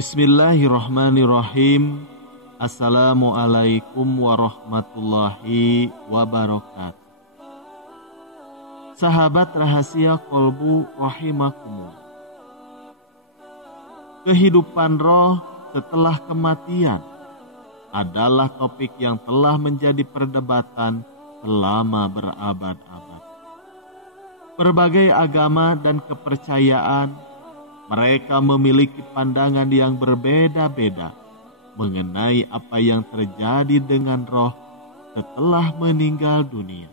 Bismillahirrahmanirrahim. Assalamualaikum warahmatullahi wabarakatuh. Sahabat rahasia kolbu rahimakumullah. Kehidupan roh setelah kematian adalah topik yang telah menjadi perdebatan selama berabad-abad. Berbagai agama dan kepercayaan mereka memiliki pandangan yang berbeda-beda mengenai apa yang terjadi dengan roh setelah meninggal dunia.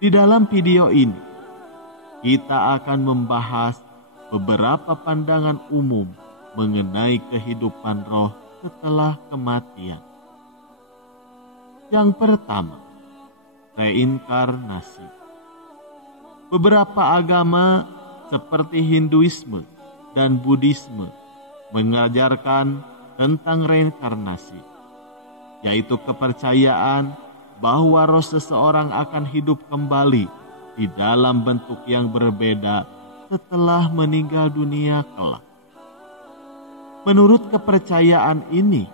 Di dalam video ini, kita akan membahas beberapa pandangan umum mengenai kehidupan roh setelah kematian. Yang pertama, reinkarnasi. Beberapa agama seperti Hinduisme dan Buddhisme mengajarkan tentang reinkarnasi, yaitu kepercayaan bahwa roh seseorang akan hidup kembali di dalam bentuk yang berbeda setelah meninggal dunia kelak. Menurut kepercayaan ini,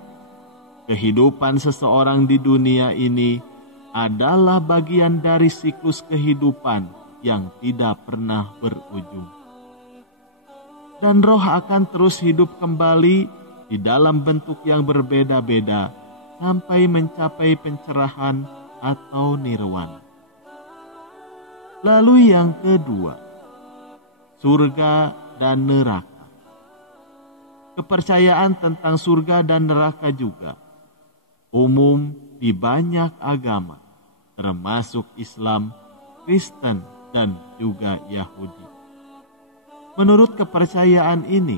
kehidupan seseorang di dunia ini adalah bagian dari siklus kehidupan yang tidak pernah berujung. Dan roh akan terus hidup kembali di dalam bentuk yang berbeda-beda sampai mencapai pencerahan atau nirwana. Lalu yang kedua, surga dan neraka. Kepercayaan tentang surga dan neraka juga umum di banyak agama, termasuk Islam, Kristen, dan juga Yahudi. Menurut kepercayaan ini,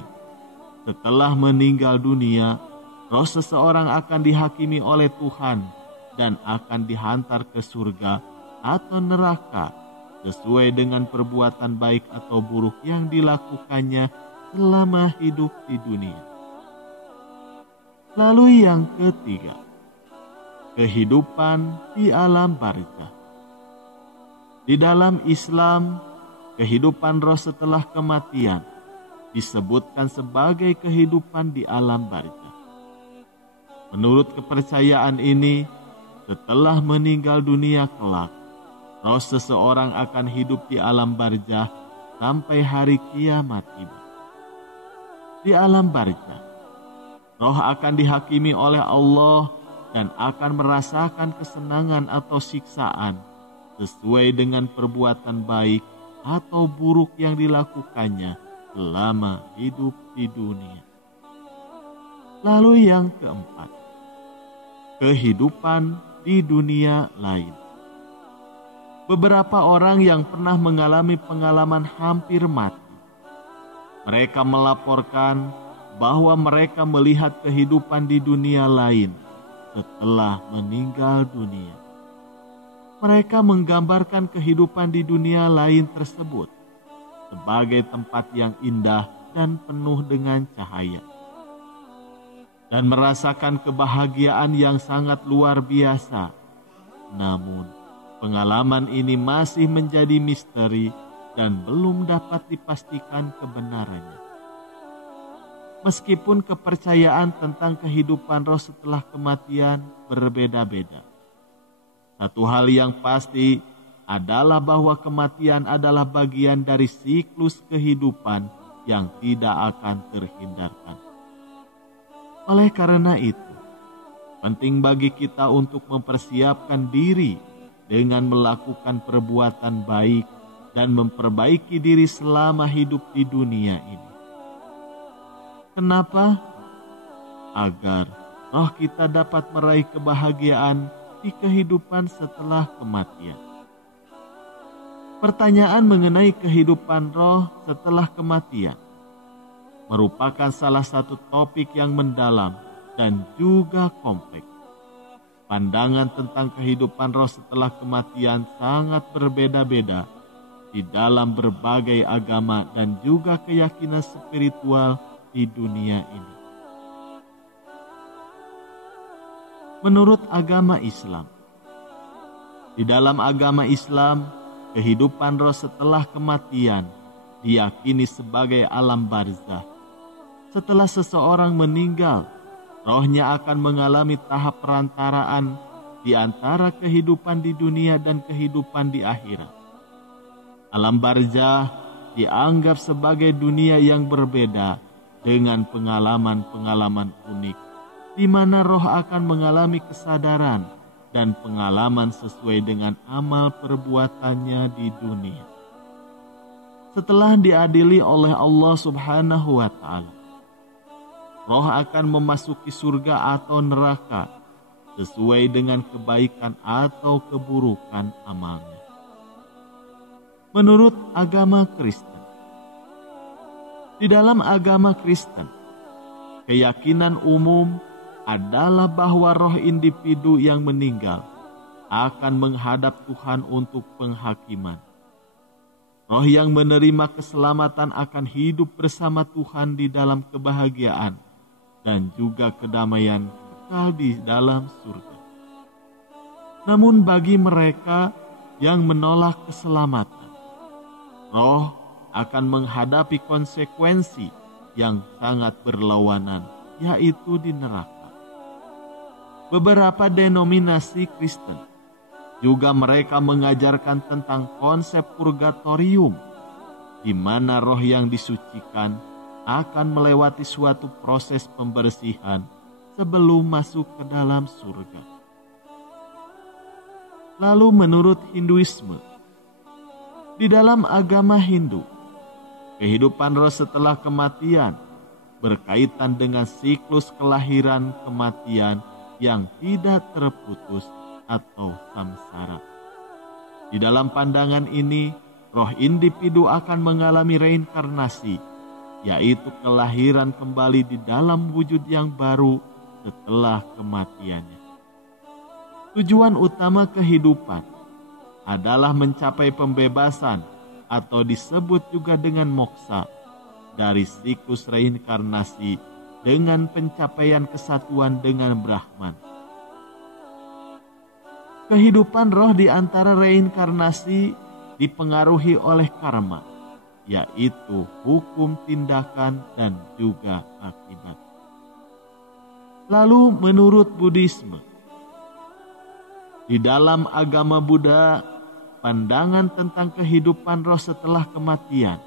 setelah meninggal dunia, roh seseorang akan dihakimi oleh Tuhan dan akan dihantar ke surga atau neraka sesuai dengan perbuatan baik atau buruk yang dilakukannya selama hidup di dunia. Lalu yang ketiga, kehidupan di alam barzakh. Di dalam Islam, kehidupan roh setelah kematian disebutkan sebagai kehidupan di alam barzakh. Menurut kepercayaan ini, setelah meninggal dunia kelak, roh seseorang akan hidup di alam barzakh sampai hari kiamat tiba. Di alam barzakh, roh akan dihakimi oleh Allah dan akan merasakan kesenangan atau siksaan sesuai dengan perbuatan baik atau buruk yang dilakukannya selama hidup di dunia. Lalu yang keempat, kehidupan di dunia lain. Beberapa orang yang pernah mengalami pengalaman hampir mati, mereka melaporkan bahwa mereka melihat kehidupan di dunia lain setelah meninggal dunia. Mereka menggambarkan kehidupan di dunia lain tersebut sebagai tempat yang indah dan penuh dengan cahaya, dan merasakan kebahagiaan yang sangat luar biasa. Namun, pengalaman ini masih menjadi misteri dan belum dapat dipastikan kebenarannya. Meskipun kepercayaan tentang kehidupan roh setelah kematian berbeda-beda, satu hal yang pasti adalah bahwa kematian adalah bagian dari siklus kehidupan yang tidak akan terhindarkan. Oleh karena itu, penting bagi kita untuk mempersiapkan diri dengan melakukan perbuatan baik dan memperbaiki diri selama hidup di dunia ini. Kenapa? Agar roh kita dapat meraih kebahagiaan di kehidupan setelah kematian. Pertanyaan mengenai kehidupan roh setelah kematian merupakan salah satu topik yang mendalam dan juga kompleks. Pandangan tentang kehidupan roh setelah kematian sangat berbeda-beda di dalam berbagai agama dan juga keyakinan spiritual di dunia ini. Menurut agama Islam, di dalam agama Islam, kehidupan roh setelah kematian diyakini sebagai alam barzakh, setelah seseorang meninggal, rohnya akan mengalami tahap perantaraan di antara kehidupan di dunia dan kehidupan di akhirat. Alam barzah dianggap sebagai dunia yang berbeda dengan pengalaman-pengalaman unik, di mana roh akan mengalami kesadaran dan pengalaman sesuai dengan amal perbuatannya di dunia. Setelah diadili oleh Allah Subhanahu wa Ta'ala, roh akan memasuki surga atau neraka sesuai dengan kebaikan atau keburukan amalnya. Menurut agama Kristen, di dalam agama Kristen, keyakinan umum adalah bahwa roh individu yang meninggal akan menghadap Tuhan untuk penghakiman. Roh yang menerima keselamatan akan hidup bersama Tuhan di dalam kebahagiaan dan juga kedamaian kekal di dalam surga. Namun bagi mereka yang menolak keselamatan, roh akan menghadapi konsekuensi yang sangat berlawanan, yaitu di neraka. Beberapa denominasi Kristen juga mereka mengajarkan tentang konsep purgatorium, di mana roh yang disucikan akan melewati suatu proses pembersihan sebelum masuk ke dalam surga. Lalu menurut Hinduisme, di dalam agama Hindu, kehidupan roh setelah kematian berkaitan dengan siklus kelahiran kematian yang tidak terputus atau samsara. Di dalam pandangan ini, roh individu akan mengalami reinkarnasi, yaitu kelahiran kembali di dalam wujud yang baru setelah kematiannya. Tujuan utama kehidupan adalah mencapai pembebasan atau disebut juga dengan moksa dari siklus reinkarnasi dengan pencapaian kesatuan dengan Brahman. Kehidupan roh di antara reinkarnasi dipengaruhi oleh karma, yaitu hukum tindakan dan juga akibat. Lalu menurut Buddhisme, di dalam agama Buddha, pandangan tentang kehidupan roh setelah kematian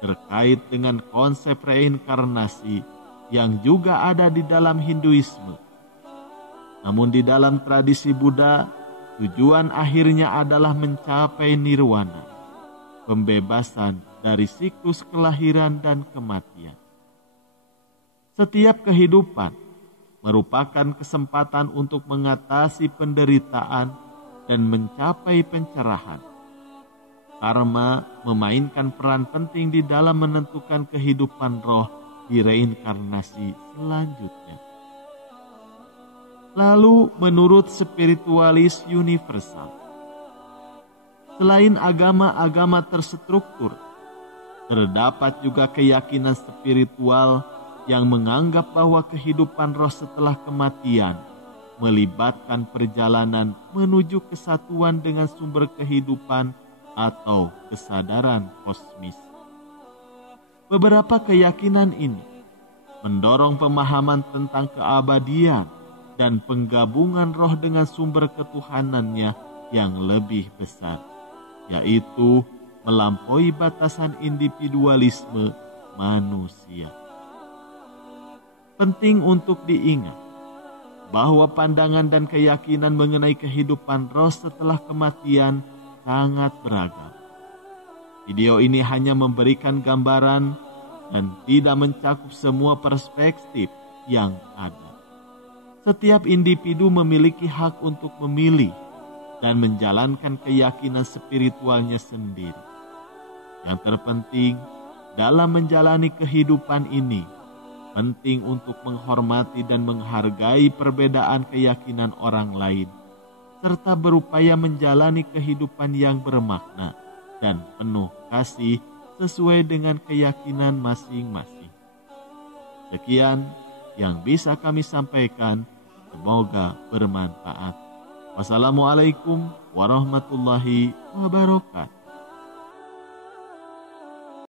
terkait dengan konsep reinkarnasi yang juga ada di dalam Hinduisme. Namun di dalam tradisi Buddha, tujuan akhirnya adalah mencapai nirwana, pembebasan dari siklus kelahiran dan kematian. Setiap kehidupan merupakan kesempatan untuk mengatasi penderitaan dan mencapai pencerahan. Karma memainkan peran penting di dalam menentukan kehidupan roh di reinkarnasi selanjutnya. Lalu menurut spiritualis universal, selain agama-agama terstruktur, terdapat juga keyakinan spiritual yang menganggap bahwa kehidupan roh setelah kematian melibatkan perjalanan menuju kesatuan dengan sumber kehidupan atau kesadaran kosmis. Beberapa keyakinan ini mendorong pemahaman tentang keabadian dan penggabungan roh dengan sumber ketuhanannya yang lebih besar, yaitu melampaui batasan individualisme manusia. Penting untuk diingat bahwa pandangan dan keyakinan mengenai kehidupan roh setelah kematian sangat beragam. Video ini hanya memberikan gambaran dan tidak mencakup semua perspektif yang ada. Setiap individu memiliki hak untuk memilih dan menjalankan keyakinan spiritualnya sendiri. Yang terpenting dalam menjalani kehidupan ini, penting untuk menghormati dan menghargai perbedaan keyakinan orang lain, serta berupaya menjalani kehidupan yang bermakna dan penuh kasih sesuai dengan keyakinan masing-masing. Sekian yang bisa kami sampaikan, semoga bermanfaat. Wassalamualaikum warahmatullahi wabarakatuh.